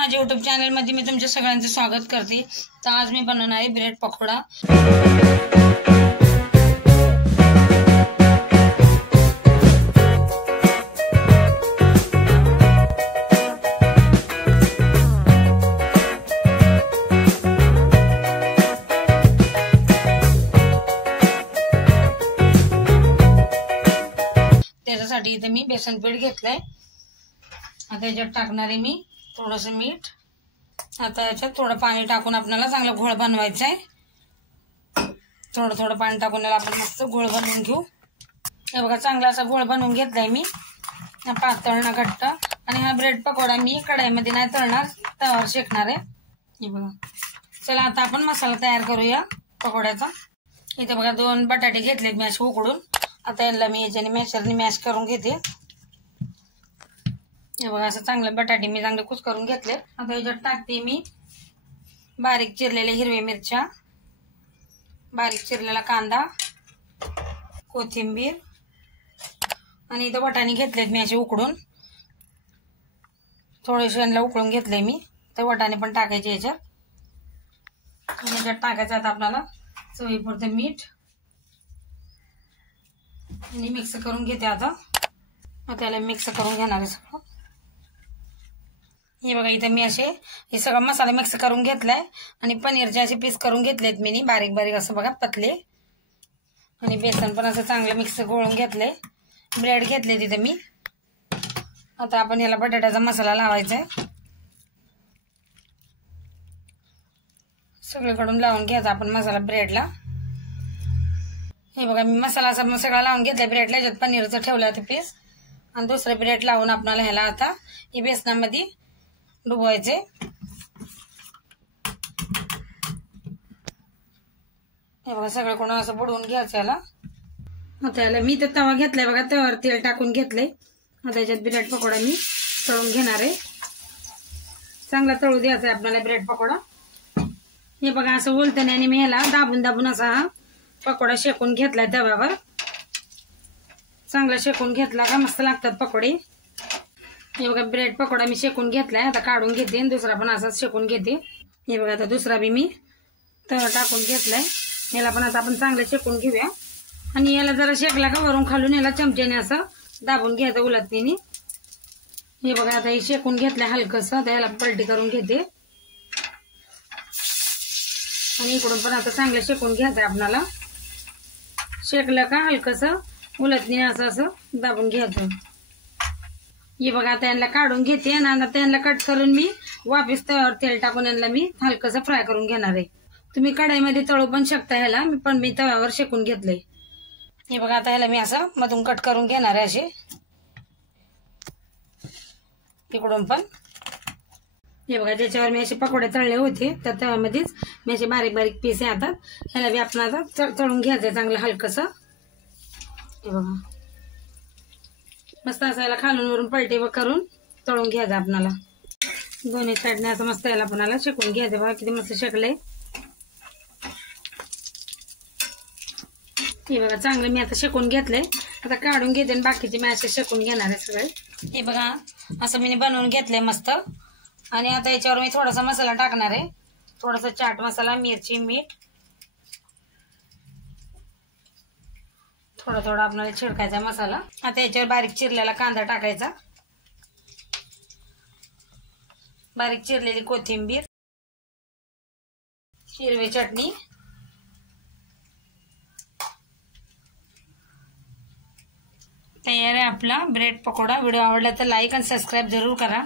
माझ्या YouTube channel मध्ये मी तुमच्या सगळ्यांचे स्वागत करते। तर आज मी बनवणार आहे ब्रेड पकोडा। त्याच्यासाठी इथे मी बेसन पीठ घेतलंय। आता याच्यात टाकणार आहे मी थोडंसं मीठ। आता याच्यात थोडं पाणी टाकून आपल्याला चांगला घोळ बनवायचा आहे। थोडं थोडं पाणी टाकून याला आपण मस्त घोळ बनवून घेऊ। हे बघा चांगला असा घोळ बनवून घेतलाय मी, पातळ ना घट्ट। आणि हा ब्रेड पकोडा मी कढईमध्ये नाही तळणार, तव्यावर शेकणार आहे। हे बघा, चला आता आपण मसाला तयार करूया पकोड्याचा। इथे बघा 2 बटाटे घेतलेत मी असे उकडून। आता याला मी याच्याने मॅशरने मॅश करून घेते। हे बघा असं चांगले बटाटे मी चांगले कुस करून घेतले। आता याच्यात टाकते मी बारीक चिरलेल्या हिरव्या मिरच्या, बारीक चिरलेला कांदा, कोथिंबीर आणि इथं वाटाणे घेतलेत मी असे उकडून। थोडेसे यांना उकळून घेतले मी, तर वाटाणे पण टाकायचे याच्यात। आणि याच्यात टाकायचं आता आपल्याला चवीपुरतं मीठ आणि मिक्स करून घेते। आता याला मिक्स करून घेणार आहे सगळं। हे बघा इथे मी असे हे सगळा मसाला मिक्स करून घेतलाय आणि पनीरचे असे पीस करून घेतलेत मी बारीक बारीक असं बघा पतले। आणि बेसन पण असं चांगलं मिक्स गोळून घेतलंय। ब्रेड घेतले तिथे मी। आता आपण याला बटाट्याचा मसाला लावायचा आहे। सगळीकडून लावून घ्यायचा आपण मसाला ब्रेडला। हे बघा मी मसाला असा सगळा लावून घेतलाय ब्रेडला। याच्यात पनीरचं ठेवलं होतं पीस आणि दुसरे ब्रेड लावून आपल्याला ह्याला आता हे बेसनामध्ये डुबवायचे। हे बघा सगळीकडून असं बुडवून घ्यायचं याला। आता याला मी तर तवा घेतलाय बघा, तव्यावर तेल टाकून घेतलंय। आता याच्यात ब्रेड पकोडा मी तळून घेणार आहे। चांगला तळू द्यायचा आहे आपल्याला ब्रेड पकोडा। हे बघा असं उलटण्याने आणि मी ह्याला दाबून दाबून असा हा पकोडा शेकून घेतलाय तव्यावर। चांगला शेकून घेतला का मस्त लागतात पकोडे। हे बघा ब्रेड पकोडा मी शेकून घेतलाय, आता काढून घेते आणि दुसरा पण असाच शेकून घेते। हे बघा आता दुसरा बी मी तवा टाकून घेतलाय। याला पण आता आपण चांगलं शेकून घेऊया। आणि याला जरा शेकला का वरून खालून याला चमच्याने असं दाबून घ्यायचं उलटणीने। हे बघा आता हे शेकून घेतलंय हलकस, आता याला पलटी करून घेते। आणि इकडून पण आता चांगलं शेकून घ्यायचं आपल्याला। शेकलं का हलकस उलटणीने असं असं दाबून घ्यायचं। हे बघा आता यांना काढून घेते आणि आता यांना कट करून मी वापस तव्यावर तेल टाकून यांना मी हलकस फ्राय करून घेणार आहे। तुम्ही कढईमध्ये तळू पण शकता ह्याला, पण मी तव्यावर शेकून घेतलंय। हे बघा आता ह्याला मी असं मधून कट करून घेणार आहे असे इकडून पण। हे बघा त्याच्यावर मी असे पकोडे तळले होते तर तव्यामध्येच मी असे बारीक बारीक पीस येतात। ह्याला बी आपण आता तळून घ्यायचंय चांगलं हलकस। हे बघा मस्त असं याला खालून वरून पलटी करून तळून घ्यायचं आपल्याला। दोन्ही साईडने असं मस्त याला आपल्याला शेकून घ्यायचं। बघा किती मस्त शेकलंय। हे बघा चांगलं मी आता शेकून घेतलंय, आता काढून घेते आणि बाकीचे मी असे शेकून घेणार आहे सगळे। हे बघा असं मी बनवून घेतलंय मस्त। आणि आता याच्यावर मी थोडासा मसाला टाकणार आहे, थोडासा चाट मसाला, मिरची, मीठ थोडा थोडा आपल्याला छिडकायचा मसाला। आता याच्यावर बारीक चिरलेला कांदा टाकायचा, बारीक चिरलेली कोथिंबीर, हिरवी चटणी, तयार आहे आपला ब्रेड पकोडा। व्हिडिओ आवडला तर लाईक आणि सबस्क्राईब जरूर करा।